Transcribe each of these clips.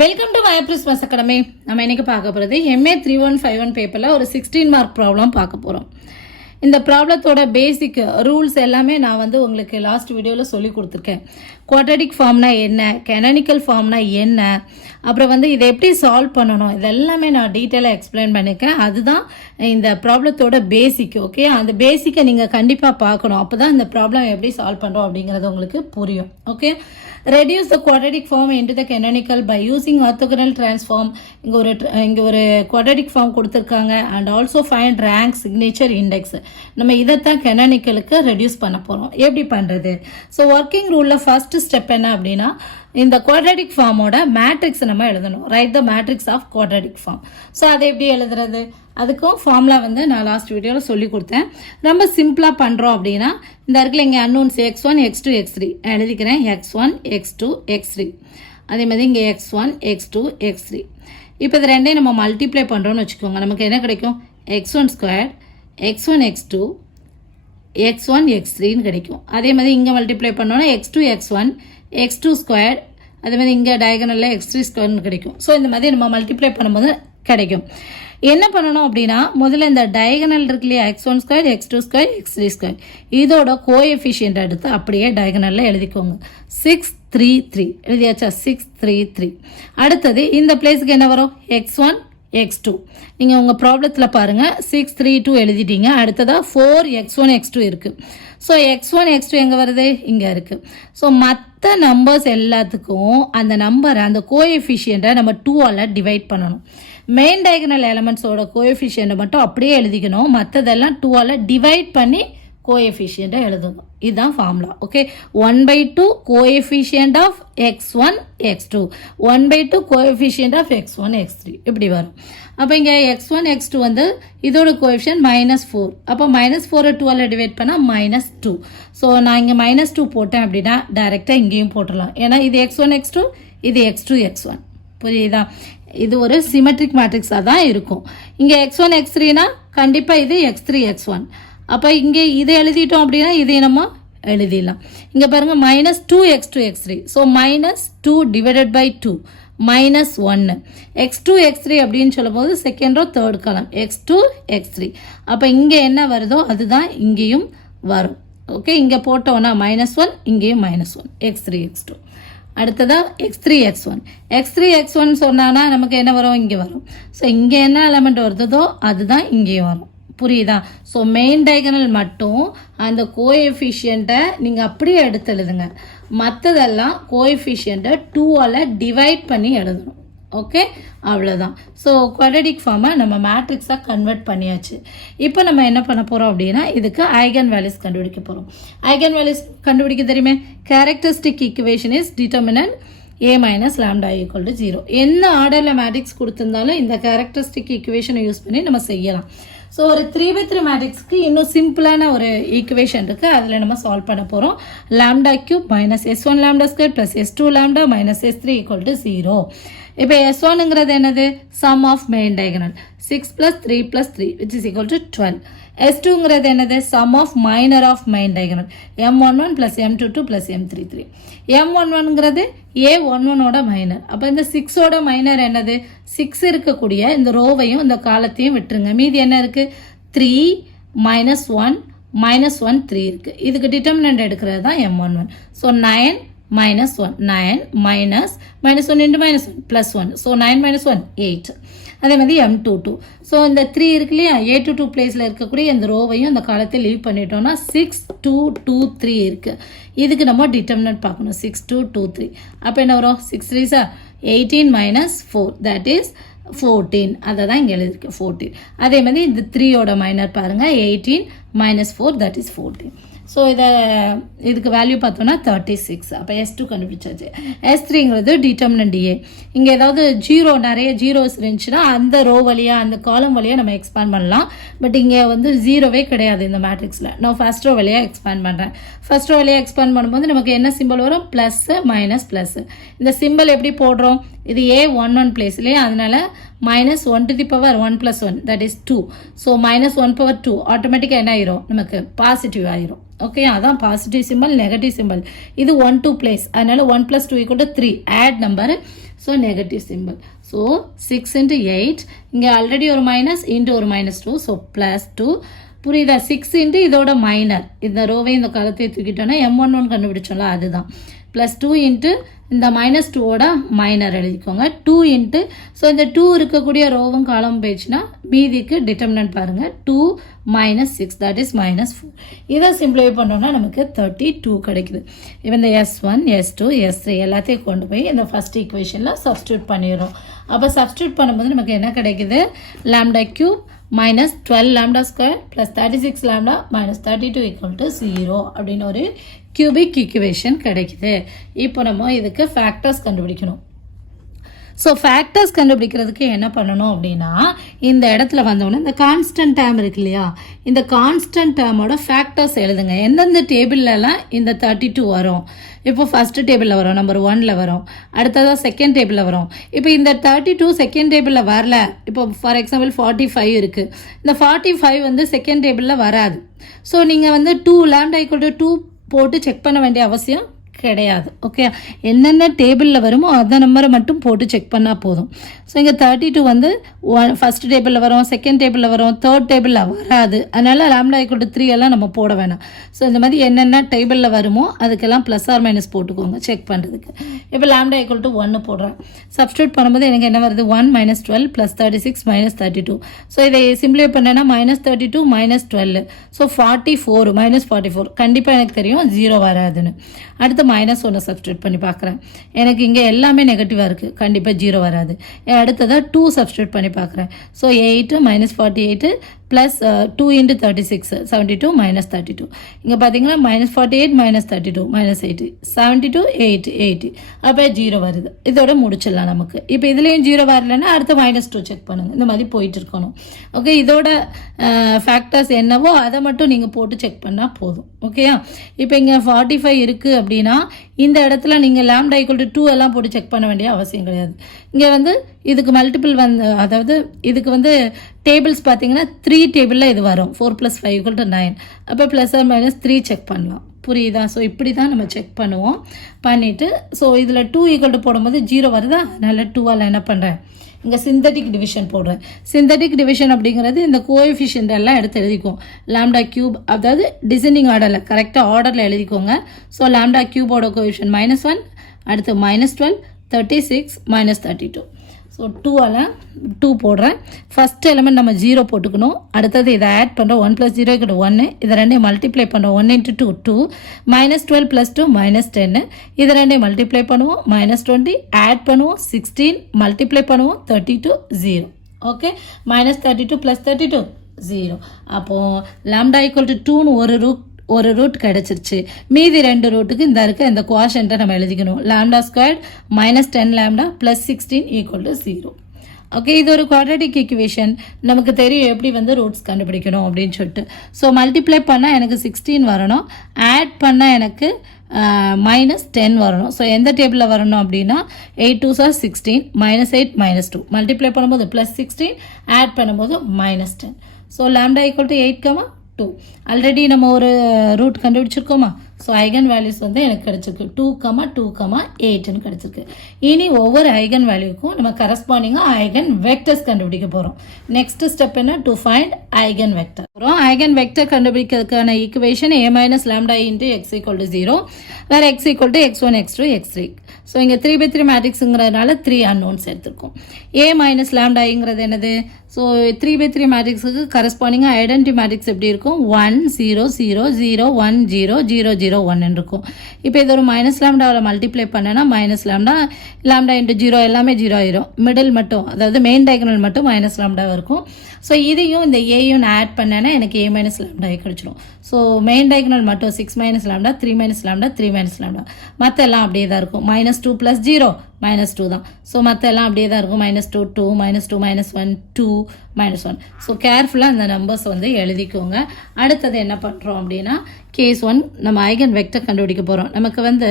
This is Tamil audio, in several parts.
வெல்கம் டு மயப்ரிஸ் மஸ் அகாடமி. நம்ம இன்னைக்கு பார்க்க போகிறது MA 3151 பேப்பரில் ஒரு 16 மார்க் ப்ராப்ளம் பார்க்க போகிறோம். இந்த ப்ராப்ளத்தோட பேசிக் ரூல்ஸ் எல்லாமே நான் உங்களுக்கு லாஸ்ட் வீடியோவில் சொல்லி கொடுத்துருக்கேன். குவாட்ரடிக் ஃபார்ம்னா என்ன, கெனானிக்கல் ஃபார்ம்னா என்ன, அப்புறம் இதை எப்படி சால்வ் பண்ணணும், இதெல்லாமே நான் டீட்டெயிலாக எக்ஸ்பிளைன் பண்ணியிருக்கேன். அதுதான் இந்த ப்ராப்ளத்தோட பேசிக். ஓகே, அந்த பேசிக்கை நீங்கள் கண்டிப்பாக பார்க்கணும். அப்போ தான் இந்த ப்ராப்ளம் எப்படி சால்வ் பண்ணுறோம் அப்படிங்கிறது உங்களுக்கு புரியும். Okay, reduce the quadratic form into the canonical by using orthogonal transform. இங்க ஒரு quadratic form கொடுத்திருக்காங்க. and also find rank, signature, index. நம்ம இதைத்தான் canonicalக்கு reduce பண்ண போறோம். எப்படி பண்றது? so working ruleல first step என்ன அப்படின்னா, இந்த quadratic formோட matrix நம்ம எழுதணும். write the matrix of quadratic form. so அதை எப்படி எழுதுறது? அதுக்கும் ஃபார்முலா நான் லாஸ்ட் வீடியோவில் சொல்லி கொடுத்தேன். ரொம்ப சிம்பிளாக பண்ணுறோம் அப்படின்னா, இந்த இடத்துல இங்கே அன்னோன்ஸ் x1 x2 x3 எழுதிக்கிறேன். x1 x2 x3, அதே மாதிரி இங்கே x1 x2 x3. இப்போ இது ரெண்டையும் நம்ம மல்டிப்ளை பண்ணுறோன்னு வச்சுக்கோங்க. நமக்கு என்ன கிடைக்கும்? x1 square x1 x2 x1 x3ன்னு கிடைக்கும். அதே மாதிரி இங்கே மல்டிப்ளை பண்ணோன்னா x2 x1 x2 ஸ்கொயர், அதே மாதிரி இங்கே டயகனலில் x3 ஸ்கொயர்னு கிடைக்கும். ஸோ இந்த மாதிரி நம்ம மல்டிப்ளை பண்ணும்போது கிடைக்கும். என்ன பண்ணணும் அப்படின்னா, முதல்ல இந்த டயகனல் இருக்கு இல்லையா, x1 square x2 square x3 square, இதோட கோஎஃபிஷியன்ட் எடுத்து அப்படியே டயகனலில் எழுதிக்கோங்க. 633 எழுதியாச்சா? 633. அடுத்தது இந்த பிளேஸுக்கு என்ன வரும்? x1 x2. நீங்கள் உங்கள் ப்ராப்ளத்தில் பாருங்கள், 632 எழுதிட்டீங்க. அடுத்ததாக 4x1 x2 இருக்குது. ஸோ x1 x2 எங்கே வருது? இங்கே இருக்குது. ஸோ மற்ற நம்பர்ஸ் எல்லாத்துக்கும் அந்த நம்பரை, அந்த கோஎஃபிஷியண்ட்டை நம்ம 2ஆல் டிவைட் பண்ணணும். மெயின் டயகனல் எலமெண்ட்ஸோட கோஎஃபிஷியண்ட்டை மட்டும் அப்படியே எழுதிக்கணும். மற்றதெல்லாம் 2ஆல் டிவைட் பண்ணி கோஎஃபிஷியண்ட்டை எழுதணும். இதுதான் formula. Okay, 1/2 coefficient of x1 x2, 1/2 coefficient of x1 x3 இப்படி வரும். அப்போ இங்கே x1 x2 இதோட கோஎஃபிஷியன்ட் -4. அப்போ -4 2ஆல் டிவைட் பண்ணால் -2. ஸோ நான் இங்கே -2 போட்டேன் அப்படின்னா டைரெக்டாக இங்கேயும் போட்டுடலாம். ஏன்னா இது x1 x2, இது x2 x1. புரியுதா? இது ஒரு சிமெட்ரிக் மேட்ரிக்ஸாக தான் இருக்கும். இங்கே x1 x3னா கண்டிப்பாக இது x3 x1. அப்போ இங்கே இதை எழுதிட்டோம் அப்படின்னா இதை நம்ம எழுதிடலாம். இங்கே பாருங்கள் -2 x2 x3. So -2 divided by 2 -1 x2 x3 அப்படின்னு சொல்லும் போது செகண்ட் ரோ தேர்ட் காலம் x2 x3. அப்போ இங்கே என்ன வருதோ அதுதான் இங்கேயும் வரும். ஓகே, இங்கே போட்டோன்னா -1, இங்கேயும் -1 x3 x2. அடுத்ததாக x3 x1. x3 x1 சொன்னான்னா நமக்கு என்ன வரும்? இங்கே வரும். ஸோ இங்கே என்ன எலமெண்ட் வருதோ அதுதான் இங்கேயும் வரும். புரியுதா? ஸோ மெயின் டயகனல் மட்டும் அந்த கோஎஃபிஷியண்ட்டை நீங்கள் அப்படியே எடுத்து எழுதுங்க. மற்றதெல்லாம் கோஎஃபிஷியண்ட்டை 2ஆல் டிவைட் பண்ணி எழுதணும். ஓகே, அவ்வளோதான். ஸோ குவாட்ரடிக் ஃபார்மை நம்ம மேட்ரிக்ஸாக கன்வெர்ட் பண்ணியாச்சு. இப்போ நம்ம என்ன பண்ண போகிறோம் அப்படின்னா, இதுக்கு ஐகன் வேல்யூஸ் கண்டுபிடிக்க போகிறோம். ஐகன் வேல்யூஸ் கண்டுபிடிக்க தெரியுமே, characteristic equation is determinant a minus lambda equal to 0. என்ன ஆர்டரில் மேட்ரிக்ஸ் கொடுத்துருந்தாலும் இந்த கேரக்டரிஸ்டிக் ஈக்குவேஷனை யூஸ் பண்ணி நம்ம செய்யலாம். ஸோ ஒரு 3/3 மேட்ரிக்ஸ்க்கு இன்னும் சிம்பிளான ஒரு ஈக்குவேஷன் இருக்குது, அதில் நம்ம சால்வ் பண்ண போகிறோம். lambda cube minus s1 lambda square plus s2 lambda minus s3 equal to 0. இப்போ s1ங்கிறது என்னது? sum of main diagonal 6 plus 3 plus 3 which is equal to 12. s2ங்கிறது என்னது? sum of minor of main diagonal m11 plus m22 plus m33. m11ங்கிறது a11ஓட மைனர். அப்போ இந்த 6ஓட மைனர் என்னது? 6 இருக்கக்கூடிய இந்த ரோவையும் இந்த காலத்தையும் விட்டுருங்க. மீதி என்ன இருக்குது? 3 -1 -1 3 இருக்குது. இதுக்கு டிட்டர்மினன்ட் எடுக்கிறது தான் m11. So 9 -1 9 -1 into -1 +1. ஸோ 9 -1 8. அதே மாதிரி m22. ஸோ இந்த 3 இருக்கு இல்லையா, a22 பிளேஸில் இருக்கக்கூடிய இந்த ரோவையும் இந்த காலத்தை லீவ் பண்ணிட்டோம்னா 6 2 2 3 இருக்குது. இதுக்கு நம்ம டிட்டர்மினன்ட் பார்க்கணும். 6 2 2 3. அப்போ என்ன வரும்? 6 3s 18 - 4 that is 14. அதை தான் இங்கே எழுதிருக்கு 14. அதே மாதிரி இந்த 3ஓட மைனர் பாருங்கள், 18 - 4 that is 14. ஸோ இதுக்கு வேல்யூ பார்த்தோன்னா 36. அப்போ s2 கண்டுபிடிச்சாச்சு. s3ங்கிறது டிட்டர்மினன்ட் a. இங்கே ஏதாவது நிறைய ஜீரோஸ் இருந்துச்சுன்னா அந்த ரோ வழியாக அந்த காலம் வழியாக நம்ம எக்ஸ்பேண்ட் பண்ணலாம். பட் இங்கே 0வே கிடையாது இந்த மேட்ரிக்ஸில். நான் ஃபர்ஸ்ட் ரோ வழியாக எக்ஸ்பேண்ட் பண்ணுறேன். ஃபர்ஸ்ட் ரோ வழியாக எக்ஸ்பேண்ட் பண்ணும்போது நமக்கு என்ன சிம்பிள் வரும்? Plus minus plus. இந்த சிம்பிள் எப்படி போடுறோம்? இது a 1 1 பிளேஸ் இல்லையா, அதனால minus 1 to the power 1 plus 1 that is 2. So minus 1 power 2 ஆட்டோமேட்டிக்காக என்ன ஆயிரும், நமக்கு பாசிட்டிவ் ஆயிரும். ஓகே, அதான் பாசிட்டிவ் சிம்பிள், நெகட்டிவ் சிம்பிள். இது 1 2 பிளேஸ், அதனால 1 plus 2 equal to 3 add number. So negative simple. So 6 into 8, இங்கே ஆல்ரெடி ஒரு மைனஸ் இன்ட்டு ஒரு -2, ஸோ +2. புரியுதா? 6 இன்ட்டு இதோட மைனர், இந்த ரோவை இந்த காலத்தையும் தூக்கிட்டோன்னா M11 கண்டுபிடிச்சோம்ல அதுதான். +2 இன்ட்டு இந்த -2ஓட மைனர் எழுதிக்கோங்க. 2 இன்ட்டு, ஸோ இந்த 2 இருக்கக்கூடிய ரோவும் காலம் போயிடுச்சுன்னா மீதிக்கு டிட்டர்மினன்ட் பாருங்கள், 2 - 6 தட் இஸ் -4. இதை சிம்பிளிஃபை பண்ணோம்னா நமக்கு 32 கிடைக்குது. இப்போ இந்த S1 S2 S3 எல்லாத்தையும் கொண்டு போய் இந்த ஃபர்ஸ்ட் ஈக்குவேஷனில் சப்ஸ்டியூட் பண்ணிடுறோம். அப்போ சப்ஸ்டியூட் பண்ணும்போது நமக்கு என்ன கிடைக்குது, λ³ minus 12 lambda square plus 36 lambda minus 32 equal to 0 அப்படின்னு ஒரு cubic equation கிடைக்குது. இப்போ நம்ம இதுக்கு ஃபேக்டர்ஸ் கண்டுபிடிக்கணும். ஸோ ஃபேக்டர்ஸ் கண்டுபிடிக்கிறதுக்கு என்ன பண்ணணும் அப்படின்னா, இந்த இடத்துல வந்தோடனே இந்த கான்ஸ்டன்ட் டேர்ம் இருக்கு இல்லையா, இந்த கான்ஸ்டன்ட் டேர்மோட ஃபேக்டர்ஸ் எழுதுங்க. எந்தெந்த டேபிள்லலாம் இந்த 32 வரும். இப்போ ஃபஸ்ட்டு டேபிளில் வரும், நம்பர் 1ல் வரும், அடுத்ததாக செகண்ட் டேபிளில் வரும். இப்போ இந்த 32 செகண்ட் டேபிளில் வரல, இப்போ ஃபார் எக்ஸாம்பிள் 45 இருக்குது, இந்த 45 வந்து செகண்ட் டேபிளில் வராது. ஸோ நீங்கள் வந்து 2 λ = 2 போட்டு செக் பண்ண வேண்டிய அவசியம் கிடையாது. ஓகே, என்னென்ன டேபிளில் வருமோ அந்த நம்பரை மட்டும் போட்டு செக் பண்ணால் போதும். ஸோ இங்கே 32 வந்து ஃபஸ்ட் டேபிளில் வரும், செகண்ட் டேபிளில் வரும், தேர்ட் டேபிளில் வராது. அதனால் λ = 3 எல்லாம் நம்ம போட வேணாம். ஸோ இந்த மாதிரி என்னென்ன டேபிளில் வருமோ அதுக்கெல்லாம் +or- போட்டுக்கோங்க செக் பண்ணுறதுக்கு. இப்போ λ = 1 போடுறேன். சப்ஸ்டியூட் பண்ணும்போது எனக்கு என்ன வருது, 1 - 12 + 36 - 32. ஸோ இதை சிம்பிளிஃபை பண்ணேன்னா -32 - 12, ஸோ 44 -44. கண்டிப்பாக எனக்கு தெரியும் 0 வராதுன்னு. அடுத்து -1 சப்ஸ்டியூட் பண்ணி பார்க்குறேன். எனக்கு இங்கே எல்லாமே நெகட்டிவாக இருக்குது, கண்டிப்பாக 0 வராது. அடுத்ததாக 2 சப்ஸ்டியூட் பண்ணி பார்க்குறேன். So 8 - 48 plus 2 × 36 72 - 32. இங்கே பார்த்தீங்கன்னா -48 - 32 -80 72 8 80. அப்போ 0 வருது. இதோட முடிச்சிடலாம் நமக்கு. இப்போ இதுலேயும் 0 வரலன்னா அடுத்த -2 செக் பண்ணுங்கள். இந்த மாதிரி போயிட்டு இருக்கணும். ஓகே, இதோட ஃபேக்டர்ஸ் என்னவோ அதை மட்டும் நீங்கள் போட்டு செக் பண்ணால் போதும். ஓகேயா? இப்போ இங்கே 45 இருக்குது அப்படின்னா இந்த இடத்துல நீங்கள் λ = 2 எல்லாம் போட்டு செக் பண்ண வேண்டிய அவசியம் கிடையாது. இங்கே வந்து இதுக்கு மல்டிபிள் வந்து, அதாவது இதுக்கு வந்து டேபிள்ஸ் பார்த்தீங்கன்னா 3 டேபிளில் இது வரும். 4 + 5 = 9. அப்போ +or- 3 செக் பண்ணலாம். புரியுதா? ஸோ இப்படி தான் நம்ம செக் பண்ணுவோம். பண்ணிவிட்டு ஸோ இதில் 2 போடும்போது 0 வருதா, அதனால் 2ஆல் என்ன பண்ணுறேன், இங்கே சிந்தட்டிக் டிவிஷன் போடுறேன். சிந்தட்டிக் டிவிஷன் அப்படிங்கிறது இந்த கோஎஃபிஷியன்ட் எல்லாம் எடுத்து எழுதிக்கும். λ³, அதாவது டிசெண்டிங் ஆர்டரில் கரெக்டாக ஆர்டரில் எழுதிக்கோங்க. ஸோ λ³ கோஎஃபிஷியன்ட் -1, அடுத்து -12 36 -32. ஸோ 2ஆல் 2 போடுறேன். ஃபஸ்ட் எலிமெண்ட் நம்ம 0 போட்டுக்கணும். அடுத்தது இதை ஆட் பண்ணுறோம், 1 + 0 = 1. இதை ரெண்டையும் மல்டிப்ளை பண்ணுறோம், 1 × 2 2 -12 + 2 -10. இதை ரெண்டையும் மல்டிப்ளை பண்ணுவோம், -20 ஆட் பண்ணுவோம், 16 மல்டிப்ளை பண்ணுவோம், 32 0. ஓகே, -32 + 32 0. அப்போது λ = 2ன்னு ஒரு ரூட் கிடச்சிருச்சு. மீதி 2 ரூட்டுக்கு இந்த இருக்க இந்த குவாஷன்ட்டை நம்ம எழுதிக்கணும். λ² -10 λ + 16 = 0. ஓகே, இது ஒரு குவாட்ரேட்டிக் ஈக்குவேஷன். நமக்கு தெரியும் எப்படி வந்து ரூட்ஸ் கண்டுபிடிக்கணும் அப்படின்னு சொல்லிட்டு. ஸோ மல்டிப்ளை பண்ணால் எனக்கு 16 வரணும், ஆட் பண்ணால் எனக்கு -10 வரணும். ஸோ எந்த டேபிளில் வரணும் அப்படின்னா 8 2s are 16 -8 -2 மல்டிப்ளை பண்ணும்போது +16 ஆட் பண்ணும்போது -10. ஸோ λ = 8, 2. ஆல்ரெடி நம்ம ஒரு ரூட் கண்டுபிடிச்சிருக்கோமா? ஸோ ஐகன் வேல்யூஸ் வந்து எனக்கு கிடச்சிருக்கு 2, 2, 8ன்னு கிடச்சிருக்கு. இனி ஒவ்வொரு ஐகன் வேல்யூக்கும் நம்ம கரஸ்பாண்டிங்காக ஐகன் வெக்டர்ஸ் கண்டுபிடிக்க போகிறோம். நெக்ஸ்ட் ஸ்டெப் என்ன, to find eigen vector. Eigen vector கண்டுபிடிக்கிறதுக்கான ஈக்குவேஷன் a - λ × x = 0, வேறு x = x1 x2 x3. So இங்கே 3/3 மேட்ரிக்ஸுங்கிறதுனால 3 அன்னோன்ஸ் எடுத்திருக்கோம். a - λங்கிறது என்னது? ஸோ 3/3 மேட்ரிக்ஸுக்கு கரஸ்பாண்டிங்காக ஐடென்டி மேட்ரிக்ஸ் எப்படி இருக்கும், 1 0 0 0 1 0 0 0 1 இருக்கும். இப்போ இது ஒரு -λ மல்டிப்ளை பண்ணனா -λ × 0 எல்லாமே 0 ஆயிரும். மிடில் மட்டும், அதாவது மெயின் டயகனல் மட்டும் -λ இருக்கும். ஸோ இதையும் இந்த ஏயும் நான் ஆட் பண்ணேன்னா எனக்கு a - λ கிடச்சிடும். ஸோ மெயின் டயகனல் மட்டும் 6 - λ 3 - λ 3 - λ, மற்ற எல்லாம் அப்படியே தான் இருக்கும். -2 + 0 -2 தான். ஸோ மற்ற எல்லாம் அப்படியே தான் இருக்கும். -2 2 -2 -1 2 -1. ஸோ கேர்ஃபுல்லாக அந்த நம்பர்ஸ் வந்து எழுதிக்கோங்க. அடுத்தது என்ன பண்ணுறோம் அப்படின்னா கேஸ் 1 நம்ம ஐகன் வெக்டர் கண்டுபிடிக்க போகிறோம். நமக்கு வந்து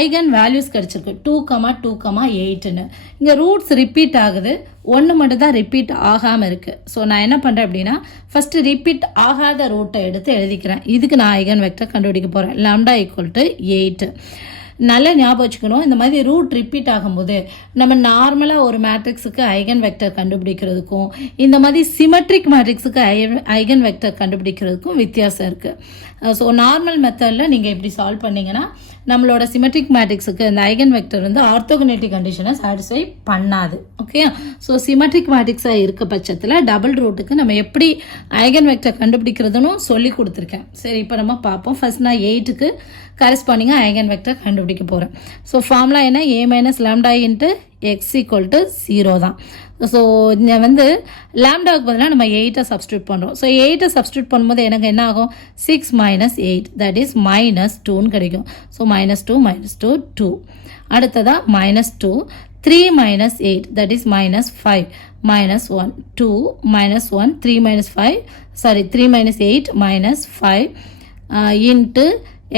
ஐகன் வேல்யூஸ் கிடச்சிருக்கு 2, 2, 8ன்னு. இங்கே ரூட்ஸ் ரிப்பீட் ஆகுது, ஒன்று மட்டும் தான் ரிப்பீட் ஆகாமல் இருக்குது. ஸோ நான் என்ன பண்ணுறேன் அப்படின்னா ஃபஸ்ட்டு ரிப்பீட் ஆகாத ரூட்டை எடுத்து எழுதிக்கிறேன். இதுக்கு நான் ஐகன் வெக்டர் கண்டுபிடிக்க போகிறேன். λ = 8. நல்லா ஞாபகம் வச்சுக்கணும். இந்த மாதிரி ரூட் ரிப்பீட் ஆகும்போது நம்ம நார்மலாக ஒரு மேட்ரிக்ஸுக்கு ஐகன் வெக்டர் கண்டுபிடிக்கிறதுக்கும் இந்த மாதிரி சிமெட்ரிக் மேட்ரிக்ஸுக்கு ஐகன் வெக்டர் கண்டுபிடிக்கிறதுக்கும் வித்தியாசம் இருக்குது. ஸோ நார்மல் மெத்தடில் நீங்கள் இப்படி சால்வ் பண்ணிங்கன்னா நம்மளோட சிமெட்ரிக் மேட்ரிக்ஸுக்கு இந்த ஐகன் வெக்டர் வந்து ஆர்த்தோகனேட்டிவ் கண்டிஷனை சாட்டிஸ்ஃபை பண்ணாது. ஓகே, ஸோ சிமெட்ரிக் மேட்ரிக்ஸாக இருக்க பட்சத்தில் டபுள் ரூட்டுக்கு நம்ம எப்படி ஐகன் வெக்டர் கண்டுபிடிக்கிறதுன்னு சொல்லி கொடுத்துருக்கேன். சரி, இப்போ நம்ம பார்ப்போம். ஃபர்ஸ்ட் நான் 8க்கு கரஸ்பாண்டிங்காக ஐகன் வெக்டர் கண்டுபிடிக்க போகிறேன். ஸோ ஃபார்முலா என்ன? a - λ × x = 0 தான். ஸோ இங்கே வந்து லாம்டாவுக்கு பதிலாக நம்ம 8 சப்ஸ்டியூட் பண்ணுறோம். ஸோ 8 சப்ஸ்டியூட் பண்ணும்போது எனக்கு என்ன ஆகும்? 6 - 8 தட் இஸ் -2ன்னு கிடைக்கும். ஸோ -2 -2 2. அடுத்ததாக -2 3 - 8 தட் இஸ் -5 -1 2 -1 3 - 5 சாரி 3 - 8 -5 இன்ட்டு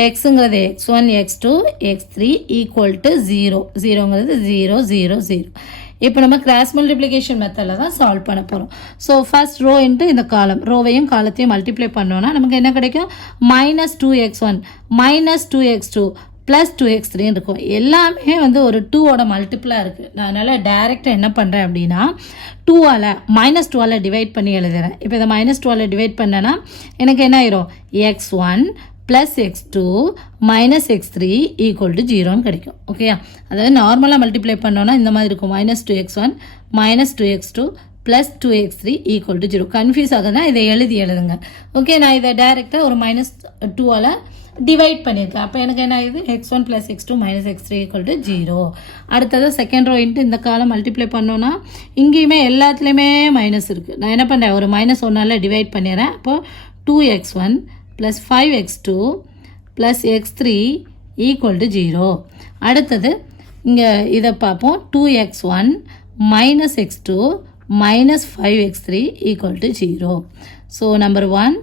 எக்ஸுங்கிறது x1 x2 x3 = 0. 0ங்கிறது 0 0 0. இப்போ நம்ம கிராஸ் மல்டிப்ளிகேஷன் மெத்தடில் தான் சால்வ் பண்ண போகிறோம். ஸோ ஃபர்ஸ்ட் ரோ இன்ட்டு இந்த காலம், ரோவையும் காலத்தையும் மல்டிப்ளை பண்ணோன்னா நமக்கு என்ன கிடைக்கும்? -2x1 -2x2 +2x3 இருக்கும். எல்லாமே வந்து ஒரு 2ஓட மல்டிப்ளாக இருக்குது. நான் அதனால் டைரெக்டாக என்ன பண்ணுறேன் அப்படின்னா -2ஆல் டிவைட் பண்ணி எழுதுகிறேன். இப்போ இதை -2ஆல் டிவைட் பண்ணேன்னா எனக்கு என்ன ஆயிரும்? x1 + x2 - x3 = 0ன்னு கிடைக்கும். ஓகேயா, அதாவது நார்மலாக மல்டிப்ளை பண்ணோன்னா இந்த மாதிரி இருக்கும். -2x1 -2x2 +2x3 = 0. கன்ஃபியூஸ் ஆகுதுன்னா இதை எழுதுங்க. ஓகே, நான் இதை டைரெக்டாக ஒரு -2ஆல் டிவைட் பண்ணியிருக்கேன். அப்போ எனக்கு என்ன ஆகுது? x1 + x2 - x3 = 0. அடுத்தது செகண்ட் ரோ இன்ட்டு இந்த காலம் மல்டிப்ளை பண்ணோன்னா இங்கேயுமே எல்லாத்துலேயுமே மைனஸ் இருக்குது. நான் என்ன பண்ணுறேன்? ஒரு -1ஆல் டிவைட் பண்ணிடுறேன். அப்போது 2x1 + 5x2 + x3 = 0. அடுத்தது இங்கே இதை பார்ப்போம். 2x1 - x2 - 5x3 = 0. So number 1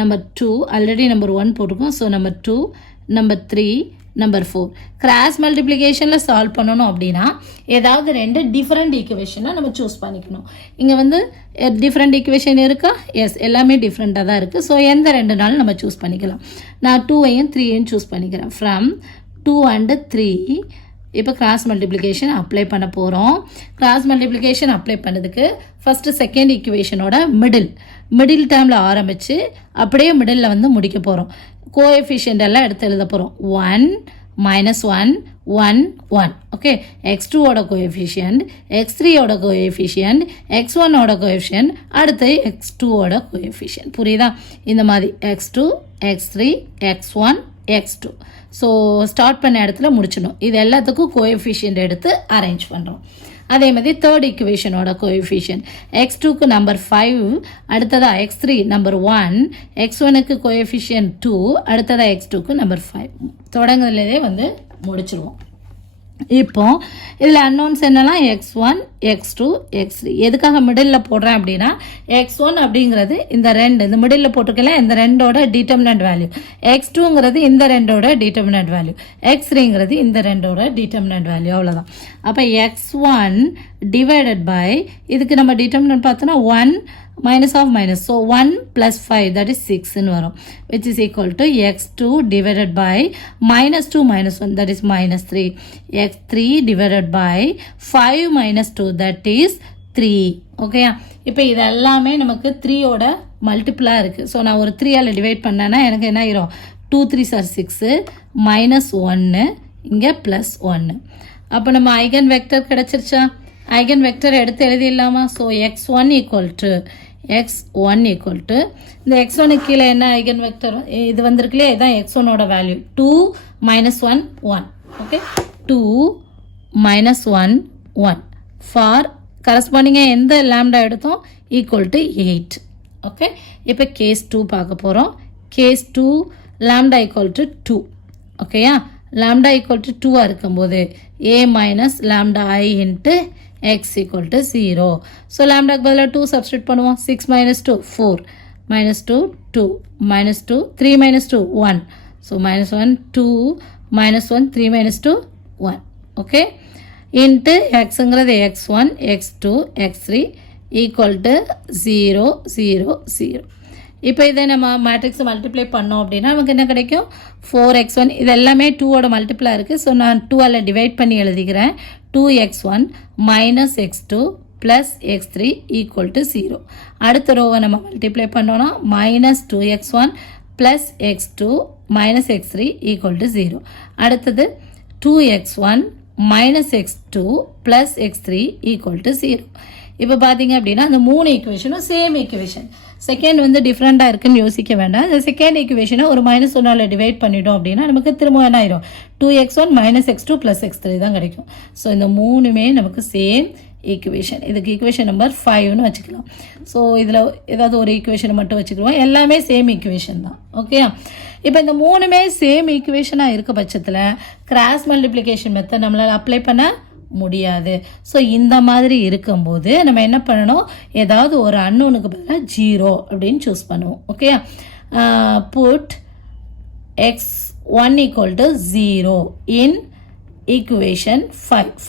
number 2 already number 1 போட்டிருக்கோம். So number 2 number 3 number 4 cross மல்டிப்ளிகேஷனில் சால்வ் பண்ணணும் அப்படின்னா ஏதாவது 2 டிஃப்ரெண்ட் ஈக்குவேஷனை நம்ம சூஸ் பண்ணிக்கணும். இங்கே வந்து டிஃப்ரெண்ட் ஈக்குவேஷன் இருக்கா? எஸ், எல்லாமே டிஃப்ரெண்ட்டாக தான் இருக்குது. ஸோ எந்த 2 நாளும் நம்ம சூஸ் பண்ணிக்கலாம். நான் 2ஐயும் 3ஐயும் சூஸ் பண்ணிக்கிறேன். ஃப்ரம் 2 and 3 இப்போ கிராஸ் மல்டிப்ளிகேஷன் அப்ளை பண்ண போகிறோம். கிராஸ் மல்டிப்ளிகேஷன் அப்ளை பண்ணதுக்கு ஃபஸ்ட்டு செகண்ட் ஈக்குவேஷனோட மிடில் டேர்மில் ஆரம்பித்து அப்படியே மிடில் வந்து முடிக்க போகிறோம். கோஎஃபிஷியன்ட் எல்லாம் எடுத்து எழுத போகிறோம். 1 -1 1 1. ஓகே, x2ஓட கோஎஃபிஷியன்ட், x3ஓட கோஎஃபிஷியன்ட், x1ஓட கோஎஃபிஷியன்ட், அடுத்து x2ஓட கோஎஃபிஷியன்ட். புரியுதா? இந்த மாதிரி x2 x3 x1 x2. So start பண்ண இடத்துல முடிச்சிடணும். இது எல்லாத்துக்கும் கோஎஃபிஷியன்ட் எடுத்து அரேஞ்ச் பண்ணுறோம். அதே மாதிரி தேர்ட் ஈக்குவேஷனோட கோஎஃபிஷியன்ட் x2க்கு நம்பர் 5, அடுத்ததாக x3 நம்பர் 1, x1க்கு கோஎஃபிஷியன்ட் 2, அடுத்ததாக x2க்கு நம்பர் 5. தொடங்குறதுலேயே வந்து முடிச்சிருவோம். இப்போ இதில் அன்னோன்ஸ் என்னெல்லாம்? x1 x2 x3. எதுக்காக மிடில் போடுறேன் அப்படின்னா x1 அப்படிங்கிறது இந்த 2 இந்த மிடில் போட்டிருக்கல இந்த 2ஓட டிட்டர்மினன்ட் வேல்யூ, x2ங்கிறது இந்த 2ஓட டிட்டர்மினன்ட் வேல்யூ, x3ங்கிறது இந்த 2ஓட டிட்டர்மினன்ட் வேல்யூ. அவ்வளோதான். அப்போ x1 டிவைடட் பை இதுக்கு நம்ம டிட்டர்மினன்ட் பார்த்தோன்னா 1 minus of minus, so 1 plus 5 that is 6 வரும், which is equal to x2 divided by minus 2 minus 1 that is minus 3, x3 divided by 5 minus 2 that is 3. ஓகேயா? இப்போ இது எல்லாமே நமக்கு 3ஓட மல்டிபிளாக இருக்குது. ஸோ நான் ஒரு 3ஆல் டிவைட் பண்ணேன்னா எனக்கு என்ன ஆயிரும்? 2 3s are 6 minus 1 இங்கே ப்ளஸ் 1. அப்போ நம்ம ஐகன் வெக்டர் கிடச்சிருச்சா? ஐகன் வெக்டர் எடுத்து எழுதிடலாமா? ஸோ x1 equal to இந்த x1 கீழே என்ன ஐகன் வெக்டர் இது வந்திருக்குலையே, இதுதான் x1ஓட value 2 minus 1 1. Okay, 2 minus 1 1 for கரஸ்பாண்டிங்காக எந்த லாம்டா எடுத்தோம்? Equal to 8. ஓகே, இப்போ கேஸ் 2 பார்க்க போகிறோம். Case 2 lambda equal to 2. ஓகேயா? lambda equal to 2 இருக்கும்போது a minus lambda I into x equal to 0. So lambda க்கு பதிலா 2 substitute பண்ணுவோம். 6 minus 2 4 minus 2 2 minus 2 3 minus 2 1. So minus 1 2 minus 1 3 minus 2 1. Okay. Into xங்கிறது x1 x2 x3 equal to 0 0 0. இப்போ இதை நம்ம மேட்ரிக்ஸை மல்டிப்ளை பண்ணோம் அப்படின்னா நமக்கு என்ன கிடைக்கும் 4x1 இது எல்லாமே 2ஓட மல்டிப்ளாக இருக்குது. ஸோ நான் 2ஆல் டிவைட் பண்ணி எழுதிக்கிறேன். 2x1 minus x2 plus x3 equal to 0. அடுத்த ரோவை நம்ம மல்டிப்ளை பண்ணோன்னா minus 2x1 plus x2 minus x3 equal to 0. அடுத்தது 2x1 minus x2 plus x3 equal to 0. இப்போ பார்த்தீங்க அப்படின்னா அந்த 3 ஈக்குவேஷனும் சேம் ஈக்குவேஷன். செகண்ட் வந்து டிஃப்ரெண்ட்டாக இருக்குன்னு யோசிக்க வேண்டாம். இந்த செகண்ட் ஈக்குவேஷனை ஒரு மைனஸ் 1ஆல் டிவைட் பண்ணிட்டோம் அப்படின்னா நமக்கு திரும்ப என்ன ஆயிரும் 2x1 minus x2 plus x3 தான் கிடைக்கும். ஸோ இந்த மூணுமே நமக்கு சேம் ஈக்குவேஷன். இதுக்கு ஈக்குவேஷன் நம்பர் 5ன்னு வச்சுக்கலாம். ஸோ இதில் ஏதாவது ஒரு ஈக்குவேஷனை மட்டும் வச்சுக்கிடுவோம். எல்லாமே சேம் ஈக்குவேஷன் தான். ஓகே. இப்போ இந்த மூணுமே சேம் ஈக்குவேஷனாக இருக்க பட்சத்தில் கிராஸ் மல்டிப்ளிகேஷன் மெத்தட் நம்மளால் அப்ளை பண்ண முடியாது. ஸோ இந்த மாதிரி இருக்கும்போது நம்ம என்ன பண்ணணும், ஏதாவது ஒரு அன்னோனுக்கு பதிலாக 0 அப்படின்னு சூஸ் பண்ணுவோம். Okay. Put x1 equal to 0 in equation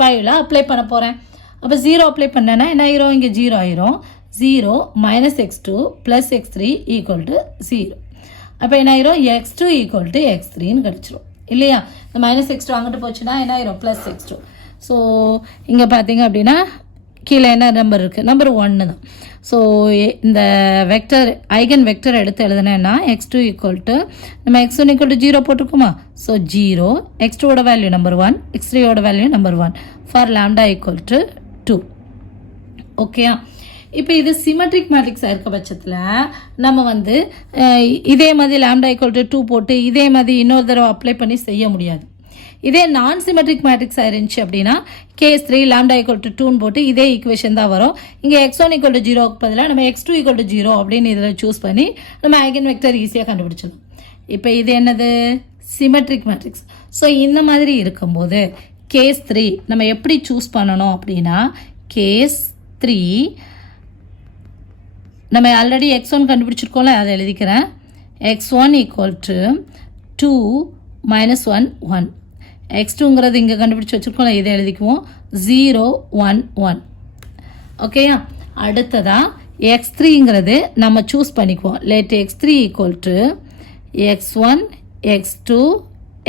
5ல் அப்ளை பண்ண போகிறேன். அப்போ 0 அப்ளை பண்ணேன்னா என்ன ஆயிரும், இங்கே 0 ஆயிரும். 0 minus x2 plus x3 equal to 0. அப்போ என்ன ஆயிரும் x2 ஈக்குவல் டு x3ன்னு கிடச்சிரும் இல்லையா. இந்த மைனஸ் x2 அங்கிட்டு போச்சுன்னா என்ன ஆயிரும் ப்ளஸ் x2. ஸோ இங்கே பார்த்தீங்க அப்படின்னா கீழே என்ன நம்பர் இருக்குது, நம்பர் 1 தான். ஸோ இந்த வெக்டர் ஐகன் வெக்டர் எடுத்து எழுதுனேன்னா x2 ஈக்குவல் டு நம்ம x1 ஈக்குவல் டு 0 போட்டிருக்குமா. ஸோ 0 x2ஓட வேல்யூ நம்பர் 1 x3ஓட value number 1 for lambda equal to 2. Okay. இப்போ இது சிமெட்ரிக் மேட்ரிக்ஸாக இருக்க பட்சத்தில் நம்ம வந்து இதே மாதிரி லாம்டா ஈக்குவல் டு 2 போட்டு இதே மாதிரி இன்னொரு தடவை அப்ளை பண்ணி செய்ய முடியாது. இதே நான் சிமெட்ரிக் மேட்ரிக்ஸாக இருந்துச்சு அப்படின்னா கேஸ் 3 லாம்டா ஈக்குவல் டு 2ன்னு போட்டு இதே ஈக்குவேஷன் தான் வரும். இங்கே x1 ஈக்குவல் டு 0க்கு பதிலாக நம்ம x2 ஈக்குவல் டு 0 அப்படின்னு இதில் சூஸ் பண்ணி நம்ம ஐகன் வெக்டர் ஈஸியாக கண்டுபிடிச்சிடலாம். இப்போ இது என்னது சிமெட்ரிக் மேட்ரிக்ஸ். ஸோ இந்த மாதிரி இருக்கும்போது கேஸ் 3 நம்ம எப்படி சூஸ் பண்ணணும் அப்படின்னா கேஸ் 3 நம்ம ஆல்ரெடி x1 கண்டுபிடிச்சிருக்கோம்ல, அதை எழுதிக்கிறேன். x1 equal to 2 minus 1 1. x2ங்கிறது இங்கே கண்டுபிடிச்சி வச்சுருக்கோம்ல, இதை எழுதிக்குவோம் 0 1 1. ஓகேயா. அடுத்ததாக x3ங்கிறது நம்ம சூஸ் பண்ணிக்குவோம். Let x3 equal to x1 x2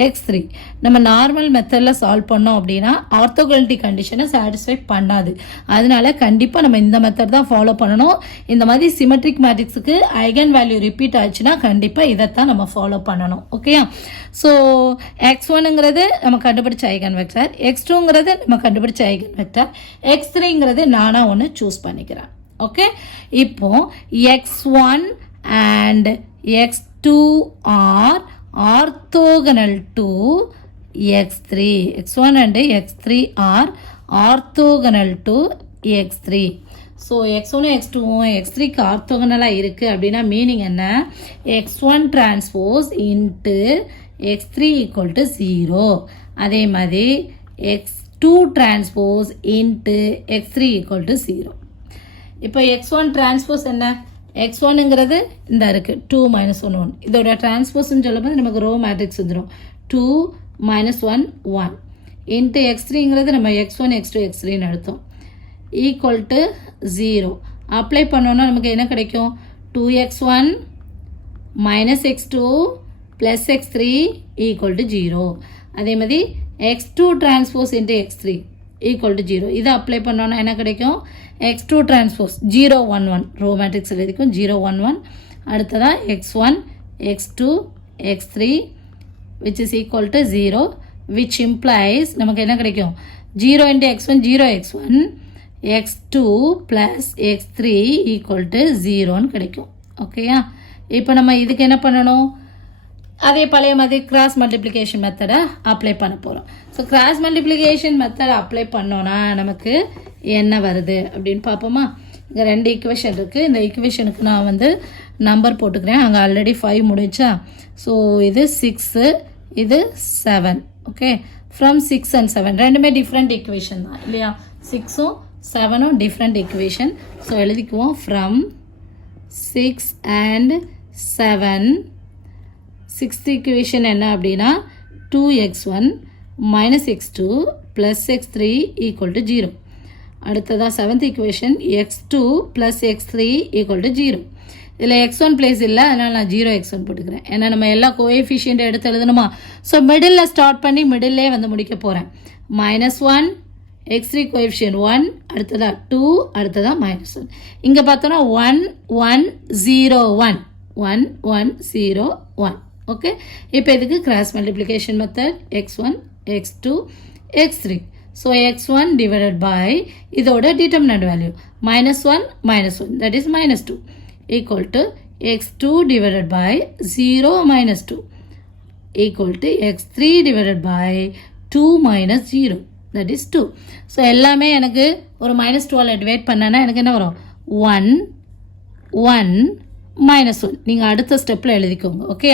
x3. நம்ம நார்மல் மெத்தடில் சால்வ் பண்ணோம் அப்படின்னா ஆர்த்தோகோனலிட்டி கண்டிஷனை சாட்டிஸ்ஃபை பண்ணாது. அதனால கண்டிப்பாக நம்ம இந்த மெத்தட் தான் ஃபாலோ பண்ணணும். இந்த மாதிரி சிமெட்ரிக் மேட்ரிக்ஸுக்கு ஐகன் வேல்யூ ரிப்பீட் ஆச்சுன்னா கண்டிப்பாக இதைத்தான் நம்ம ஃபாலோ பண்ணணும். ஓகே. ஸோ x1ங்கிறது நம்ம கண்டுபிடிச்ச ஐகன் வெக்டர், x2ங்கிறது நம்ம கண்டுபிடிச்ச ஐகன் வெக்டர், x3ங்கிறது நானாக ஒன்று சூஸ் பண்ணிக்கிறேன். ஓகே. இப்போ x1 and x2 are orthogonal to x3. x1 and x3 are orthogonal to x3. So x1 x2 x3க்கு ஆர்த்தோகனலாக இருக்குது அப்படின்னா மீனிங் என்ன, x1 transpose into x3 equal to 0. அதே மாதிரி x2 transpose into x3 equal to 0. இப்போ x1 டிரான்ஸ்போஸ் என்ன, x1ங்கிறது இந்த இருக்குது 2 மைனஸ் 1 1. இதோட டிரான்ஸ்போஸ்ன்னு சொல்லும்போது நமக்கு ரோ மேட்ரிக்ஸ் வந்துடும் 2 மைனஸ் 1 1 இன்ட்டு x3ங்கிறது நம்ம x1 x2 x3ன்னு எடுத்தோம் ஈக்குவல் டு 0. அப்ளை பண்ணோன்னா நமக்கு என்ன கிடைக்கும் 2x1 minus x2 plus x3 equal to 0. அதே மாதிரி x2 transpose into x3 equal to 0. இதை அப்ளை பண்ணோன்னா என்ன கிடைக்கும் x2 டிரான்ஸ்போஸ் 0 1 1 ரோ மேட்ரிக்ஸ் எழுதிக்கும் 0 1 1. அடுத்ததாக x1 x2 x3 which is equal to 0 which implies நமக்கு என்ன கிடைக்கும் 0 into x1 0 x1 x2 plus x3 equal to 0ன்னு கிடைக்கும். ஓகேயா. இப்போ நம்ம இதுக்கு என்ன பண்ணணும், அதே பழைய மாதிரி கிராஸ் மல்டிப்ளிகேஷன் மெத்தடை அப்ளை பண்ண போகிறோம். ஸோ கிராஸ் மல்டிப்ளிகேஷன் மெத்தடை அப்ளை பண்ணோன்னா நமக்கு என்ன வருது அப்படின்னு பார்ப்போமா. இங்கே 2 ஈக்குவேஷன் இருக்குது. இந்த ஈக்குவேஷனுக்கு நான் வந்து நம்பர் போட்டுக்கிறேன். அங்கே ஆல்ரெடி 5 முடிச்சா. ஸோ இது 6 இது 7. ஓகே, ஃப்ரம் 6 and 7 ரெண்டுமே டிஃப்ரெண்ட் ஈக்குவேஷன் தான் இல்லையா? 6ம் 7ம் டிஃப்ரெண்ட் ஈக்குவேஷன். ஸோ எழுதிக்குவோம் ஃப்ரம் 6 and 7. 6th ஈக்குவேஷன் என்ன அப்படின்னா 2x1 minus x2 plus x3 equal to 0. அடுத்ததா 7th equation x2 plus x3 equal to 0. இதில் x1 பிளேஸ் இல்லை, அதனால் நான் 0x1 போட்டுக்கிறேன். ஏன்னா நம்ம எல்லா கோஎஃபிஷியண்ட்டை எடுத்து எழுதணுமா? ஸோ மிடில் ஸ்டார்ட் பண்ணி மிடில்லே வந்து முடிக்க போகிறேன். -1 x3 கோஎஃபிஷியன்ட் 1, அடுத்ததா 2, அடுத்ததா -1. இங்கே பார்த்தோன்னா 1 1 0 1 1 1 0 1. ஓகே, இப்போ இதுக்கு cross multiplication method x1 x2 x3. So x1 divided by இதோட determinant value -1 that is -2 equal to x2 divided by 0 minus 2 equal to x3 divided by 2 minus 0 that is 2. So எல்லாமே எனக்கு ஒரு -2ஆல் டிவைட் பண்ணனா எனக்கு என்ன வரும்? 1 1 -1. நீங்கள் அடுத்த ஸ்டெப்பில் எழுதிக்கோங்க. ஓகே,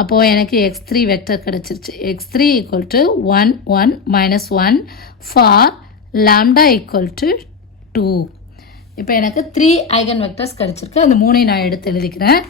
அப்போது எனக்கு x3 வெக்டர் கிடச்சிருச்சு. x3 equal to 1 1 -1 for lambda equal to 2. இப்போ எனக்கு 3 ஐகன் வெக்டர்ஸ் கிடச்சிருக்கு. அந்த 3ஐ நான் எடுத்து எழுதிக்கிறேன்.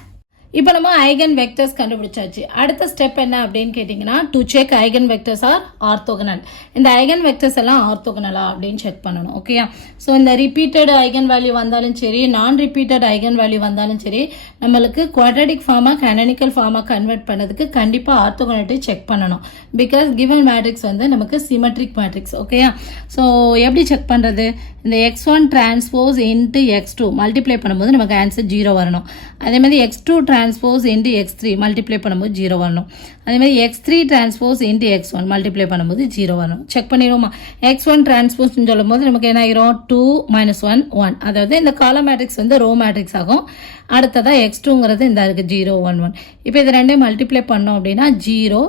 இப்போ நம்ம ஐகன் வெக்டர்ஸ் கண்டுபிடிச்சாச்சு. அடுத்த ஸ்டெப் என்ன அப்படின்னு கேட்டிங்கன்னா, to check eigen vectors R orthogonal. இந்த ஐகன் வெக்டர்ஸ் எல்லாம் ஆர்த்தோகனலா அப்படின்னு செக் பண்ணணும். ஓகேயா? ஸோ இந்த ரிப்பீட்டட் ஐகன் வேல்யூ வந்தாலும் சரி, நான் ரிப்பீட்டட் ஐகன் வேல்யூ வந்தாலும் சரி, நம்மளுக்கு குவாட்ரடிக் ஃபார்மாக கேனனிக்கல் ஃபார்மாக கன்வெர்ட் பண்ணதுக்கு கண்டிப்பாக ஆர்த்தோகனலிட்டி செக் பண்ணணும். பிகாஸ் கிவன் மேட்ரிக்ஸ் வந்து நமக்கு சிமெட்ரிக் மேட்ரிக்ஸ். ஓகேயா? ஸோ எப்படி செக் பண்ணுறது? இந்த x1 transpose into x2 multiply பண்ணும்போது நமக்கு ஆன்சர் 0 வரணும். அதேமாதிரி x2 transpose into x3 multiply பண்ணும்போது 0 வரணும். அதேமாதிரி x3 transpose into x1 multiply பண்ணும்போது 0 வரணும். செக் பண்ணிடுவோமா? x1 டிரான்ஸ்போஸ்ன்னு சொல்லும் போது நமக்கு என்ன ஆகிரும்? 2 -1 1. அதாவது இந்த காலம் மேட்ரிக்ஸ் வந்து ரோ மேட்ரிக்ஸ் ஆகும். அடுத்ததாக x2ங்கிறது இந்த இருக்குது 0 1 1. இப்போ இது ரெண்டையும் மல்டிப்ளை பண்ணோம் அப்படின்னா 0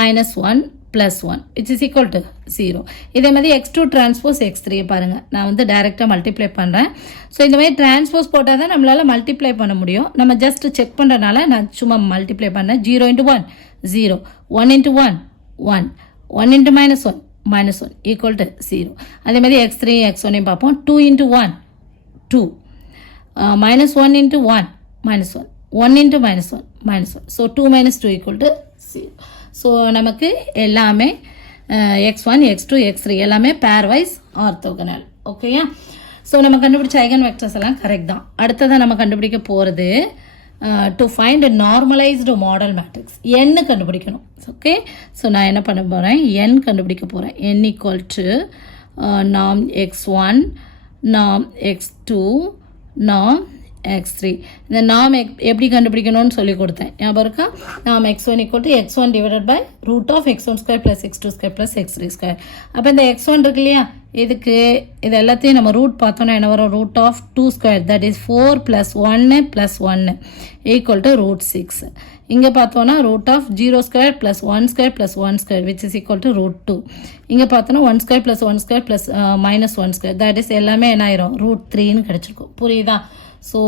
-1 +1 which is equal to 0. இதே மாதிரி x2 டிரான்ஸ்போஸ் x3 பாருங்கள், நான் வந்து டைரெக்டாக மல்டிப்ளை பண்ணுறேன். ஸோ இந்த மாதிரி டிரான்ஸ்போஸ் போட்டால் தான் நம்மளால் மல்டிப்ளை பண்ண முடியும். நம்ம ஜஸ்ட் செக் பண்ணுறதுனால நான் சும்மா மல்டிப்ளை பண்ணேன். 0 × 1 0, 1 × 1 1, 1 × -1 -1 equal to 0. அதே மாதிரி x3 x1 பார்ப்போம். 2 × 1 2, -1 × 1 -1, 1 × -1 -1. So 2 - 2 equal to 0. ஸோ நமக்கு எல்லாமே x1 x2 x3 எல்லாமே பேர்வைஸ் ஆர்த்தோகனல். ஓகேயா? ஸோ நம்ம கண்டுபிடிச்ச ஐகன் வெக்டர்ஸ் எல்லாம் கரெக்ட் தான். அடுத்ததான் நம்ம கண்டுபிடிக்க போகிறது to find normalised model matrix n கண்டுபிடிக்கணும். ஓகே, ஸோ நான் என்ன பண்ண போகிறேன்? n கண்டுபிடிக்க போகிறேன். n ஈக்குவல் டு நாம் x1 நாம் x2 நாம் x3. இந்த நாம் எப்படி கண்டுபிடிக்கணும்னு சொல்லி கொடுத்தேன், ஞாபகம் இருக்கா? நாம் x1 equal to x1 divided by √(x1² + x2² + x3²). அப்போ இந்த x1 இருக்கு இல்லையா, இதுக்கு இது எல்லாத்தையும் நம்ம ரூட் பார்த்தோன்னா என்ன வரும்? √2² தட் இஸ் 4 + 1 + 1 ஈக்குவல் டு √6. இங்கே பார்த்தோன்னா √0² + 1² + 1² which is equal to √2. இங்கே பார்த்தோன்னா 1² + 1² + -1² தட் இஸ் எல்லாமே என்ன ஆயிரும்? √3ன்னு கிடச்சிருக்கும். புரியுதா? ஸோ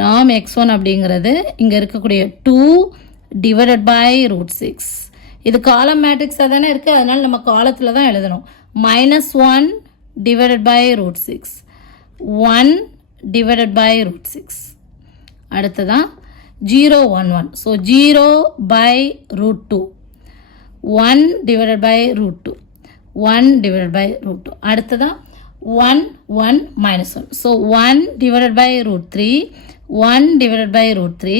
நாம் x1 அப்படிங்கிறது இங்கே இருக்கக்கூடிய 2 டிவைடட் பை √6. இது காலம் மேட்ரிக்ஸாக தானே இருக்குது, அதனால் நம்ம காலத்தில் தான் எழுதணும். -1 டிவைடட் பை √6, 1 டிவைடட் பை √6. அடுத்ததான் 0 1 1. So 0 by √2, 1 divided by √2, 1 divided by √2. அடுத்ததான் 1 1 -1. So 1 divided by √3, 1 divided by √3,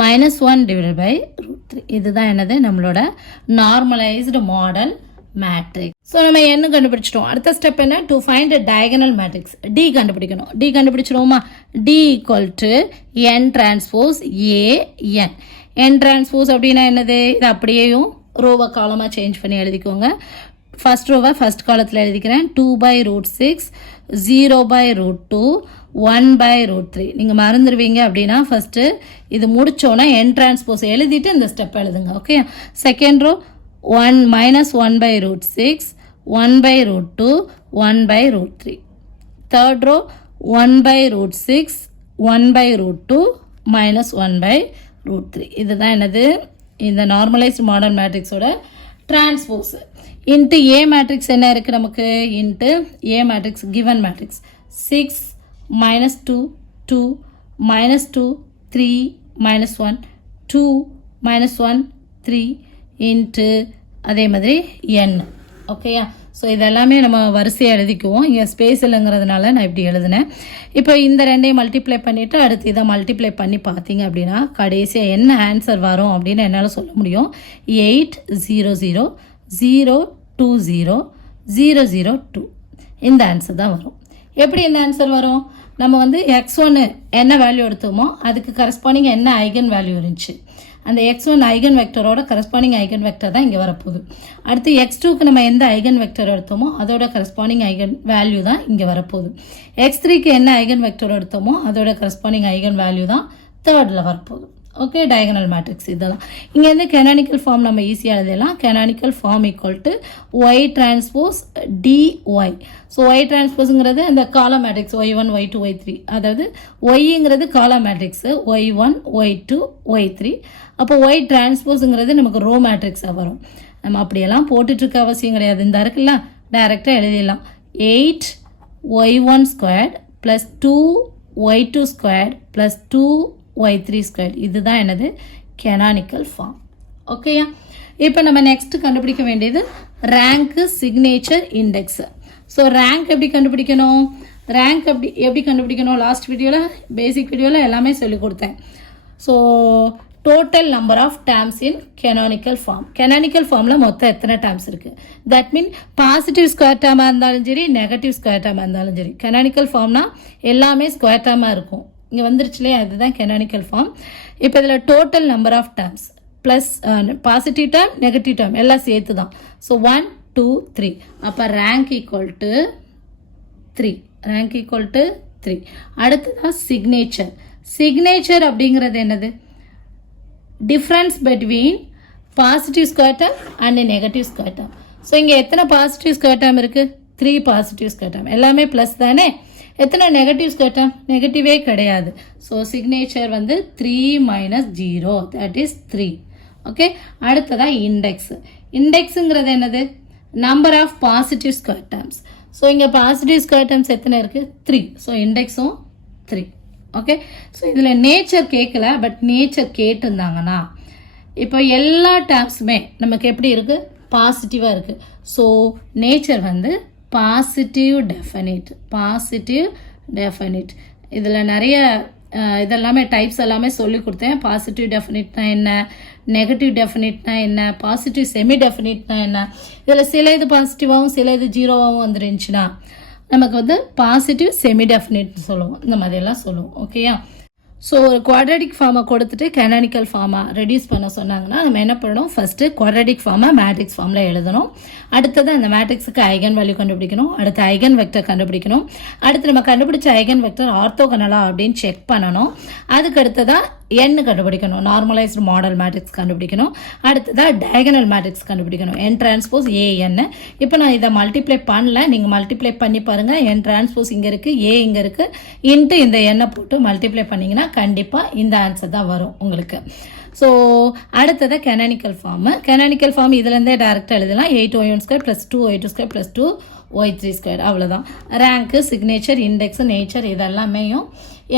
-1 divided by √3. இதுதான் என்னது? நம்மளோட நார்மலைஸ்டு மாடல் மேட்ரிக்ஸ். ஸோ நம்ம என்ன கண்டுபிடிச்சிட்டோம். அடுத்த ஸ்டெப் என்ன? To find diagonal matrix D கண்டுபிடிக்கணும். டி கண்டுபிடிச்சிடுவோமா? D equal to n transpose an. n transpose அப்படின்னா என்னது? இது அப்படியேயும் ரோவை காலமாக சேஞ்ச் பண்ணி எழுதிக்கோங்க. ஃபர்ஸ்ட் ரோவை ஃபர்ஸ்ட் காலத்தில் எழுதிக்கிறேன். 2 பை √6, 0 பை √2, 1 பை √3. நீங்கள் மறந்துடுவீங்க அப்படின்னா ஃபஸ்ட்டு இது முடித்தோன்னா என் டிரான்ஸ்போஸ் எழுதிட்டு இந்த ஸ்டெப் எழுதுங்க. Okay, second row 1 by √6, 1 by √2, 1 by √3. Third row 1 by √6, 1 by √2, -1 by √3. இதுதான் என்னது? இந்த நார்மலைஸ்டு மாடர்ன் மேட்ரிக்ஸோட டிரான்ஸ்போஸ் இன்ட்டு ஏ மேட்ரிக்ஸ் என்ன இருக்குது நமக்கு into A matrix given matrix 6 minus 2 2 minus 2 3 minus 1 2 minus 1 3 into அதே மாதிரி n. ஓகேயா? ஸோ இதெல்லாமே நம்ம வரிசையாக எழுதிக்குவோம். இங்கே ஸ்பேஸ் இல்லைங்கிறதுனால நான் இப்படி எழுதினேன். இப்போ இந்த ரெண்டையும் மல்டிப்ளை பண்ணிவிட்டு அடுத்து இதை மல்டிப்ளை பண்ணி பார்த்தீங்க அப்படின்னா கடைசியாக என்ன ஆன்சர் வரும் அப்படின்னு என்னால் சொல்ல முடியும். 8000020 இந்த ஆன்சர் தான் வரும். எப்படி இந்த ஆன்சர் வரும்? நம்ம வந்து x1 என்ன வேல்யூ எடுத்தோமோ அதுக்கு கரஸ்பாண்டிங் என்ன ஐகன் வேல்யூ இருந்துச்சு, அந்த x1 ஐகன் வெக்டரோட கரஸ்பாண்டிங் ஐகன் வெக்டர் தான் இங்கே வரப்போகுது. அடுத்து x2க்கு நம்ம எந்த ஐகன் வெக்டர் எடுத்தோமோ அதோட கரஸ்பாண்டிங் ஐகன் வேல்யூ தான் இங்கே வரப்போகுது. x3க்கு என்ன ஐகன் வெக்டர் எடுத்தோமோ அதோட கரஸ்பாண்டிங் ஐகன் வேல்யூ தான் தேர்டில் வரப்போகுது. ஓகே, டயகனல் மேட்ரிக்ஸ் இதெல்லாம். இங்கேருந்து கெனானிக்கல் ஃபார்ம் நம்ம ஈஸியாக எழுதலாம். Canonical form equal to Y transpose DY. So Y டிரான்ஸ்போஸுங்கிறது இந்த column matrix y1 y2 y3, அதாவது ஒய்ங்கிறது காலம் மேட்ரிக்ஸு y1 y2 y3. அப்போ ஒய் டிரான்ஸ்போஸுங்கிறது நமக்கு ரோ மேட்ரிக்ஸாக வரும். நம்ம அப்படியெல்லாம் போட்டுட்ருக்க அவசியம் கிடையாது. இந்த இருக்குல்ல, டைரெக்டாக எழுதிடலாம். 8y1 squared plus 2y2 squared plus 2y3 square. இதுதான் எனது கெனானிக்கல் ஃபார்ம். ஓகேயா? இப்போ நம்ம நெக்ஸ்ட் கண்டுபிடிக்க வேண்டியது rank, signature, index. So rank எப்படி கண்டுபிடிக்கணும்? ரேங்க் எப்படி கண்டுபிடிக்கணும்? லாஸ்ட் வீடியோவில், பேசிக் வீடியோவில் எல்லாமே சொல்லிக் கொடுத்தேன். So total number of terms in canonical form. Canonical ஃபார்மில் மொத்தம் எத்தனை டேர்ம்ஸ் இருக்குது? தட் மீன் பாசிட்டிவ் ஸ்கொயர் டேர்மாக இருந்தாலும் சரி, நெகட்டிவ் ஸ்கொயர் டேர்மாக இருந்தாலும் சரி, கெனானிக்கல் ஃபார்ம்னா எல்லாமே ஸ்கொயர் டேர்மாக இருக்கும். இங்கே வந்துருச்சுலே, அதுதான் கெனானிக்கல் ஃபார்ம். இப்போ இதில் total number of terms plus positive term, negative term எல்லாம் சேர்த்து தான். ஸோ 1 2 3. அப்போ rank equal to 3. Rank equal to 3. அடுத்ததான் சிக்னேச்சர். சிக்னேச்சர் அப்படிங்கிறது என்னது? Difference between positive square term and negative square term. So இங்கே எத்தனை பாசிட்டிவ் ஸ்கொயர் டேர்ம் இருக்குது? 3 பாசிட்டிவ் ஸ்கொயர் டேர்ம். எல்லாமே ப்ளஸ் தானே. எத்தனை நெகட்டிவ் ஸ்கொயர் டேர்ம்? நெகட்டிவே கிடையாது. ஸோ சிக்னேச்சர் வந்து 3 minus 0, தட் இஸ் 3. ஓகே, அடுத்ததான் இண்டெக்ஸ். இண்டெக்ஸுங்கிறது என்னது? Number of positive square terms. So இங்கே பாசிட்டிவ் ஸ்கொயர் டேர்ம்ஸ் எத்தனை இருக்குது? 3. ஸோ இண்டெக்ஸும் 3. ஓகே, ஸோ இதில் நேச்சர் கேட்கல, பட் நேச்சர் கேட்டிருந்தாங்கன்னா இப்போ எல்லா டேர்ம்ஸுமே நமக்கு எப்படி இருக்குது? பாசிட்டிவாக இருக்குது. ஸோ நேச்சர் வந்து பாசிட்டிவ் டெஃபினிட். Positive definite. இதில் நிறைய இதெல்லாமே டைப்ஸ் எல்லாமே சொல்லி கொடுத்தேன். பாசிட்டிவ் டெஃபினிட்னா என்ன, நெகட்டிவ் டெஃபினிட்னா என்ன, பாசிட்டிவ் செமி டெஃபினிட்னா என்ன. இதில் சில இது பாசிட்டிவாகவும் சில இது ஜீரோவாகவும் வந்துருந்துச்சுன்னா நமக்கு வந்து பாசிட்டிவ் செமி டெஃபினிட்னு சொல்லுவோம். இந்த மாதிரியெல்லாம் சொல்லுவோம். ஓகேயா? ஸோ ஒரு குவாட்ரடிக் ஃபார்மை கொடுத்துட்டு கெனானிக்கல் ஃபார்மாக ரெடியூஸ் பண்ண சொன்னாங்கன்னா நம்ம என்ன பண்ணணும்? ஃபஸ்ட்டு குவாட்ரடிக் ஃபார்மை மேட்ரிக்ஸ் ஃபார்மில் எழுதணும். அடுத்தது அந்த மேட்ரிக்ஸுக்கு ஐகன் வேல்யூ கண்டுபிடிக்கணும். அடுத்து ஐகன் வெக்டர் கண்டுபிடிக்கணும். அடுத்து நம்ம கண்டுபிடிச்ச ஐகன் வெக்டர் ஆர்த்தோகனலா அப்படின்னு செக் பண்ணணும். அதுக்கு அடுத்ததாக n கண்டுபிடிக்கணும். நார்மலைஸ்டு மாடல் மேட்ரிக்ஸ் கண்டுபிடிக்கணும். அடுத்ததாக டயகனல் மேட்ரிக்ஸ் கண்டுபிடிக்கணும். n transpose an. இப்போ நான் இதை மல்டிப்ளை பண்ணல, நீங்கள் மல்டிப்ளை பண்ணி பாருங்கள். n டிரான்ஸ்போஸ் இங்கே இருக்குது, a இங்கே இருக்குது, இன்ட்டு இந்த எண்ணை போட்டு மல்டிப்ளை பண்ணிங்கன்னா கண்டிப்பாக இந்த ஆன்சர் தான் வரும் உங்களுக்கு. ஸோ அடுத்தது கெனானிக்கல் ஃபார்மு. கெனானிக்கல் ஃபார்ம் இதுலேருந்தே டேரெக்டாக எழுதலாம். 8y1 square plus 2y2 square plus 2y3 square. அவ்வளோதான். ரேங்க்கு, சிக்னேச்சர், இண்டெக்ஸு, நேச்சர் இதெல்லாமேயும்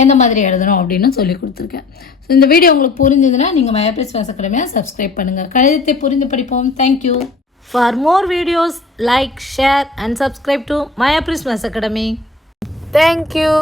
எந்த மாதிரி எழுதணும் அப்படின்னு சொல்லி கொடுத்துருக்கேன். ஸோ இந்த வீடியோ உங்களுக்கு புரிஞ்சதுன்னா நீங்கள் மயாபிரிஸ் மேத்ஸ் அகாடமியை சப்ஸ்கிரைப் பண்ணுங்கள். கணிதத்தை புரிந்து படிப்போம். Thank you. For more videos like, share and subscribe to மயாபிரிஸ் மேத்ஸ் அகாடமி. தேங்க்யூ.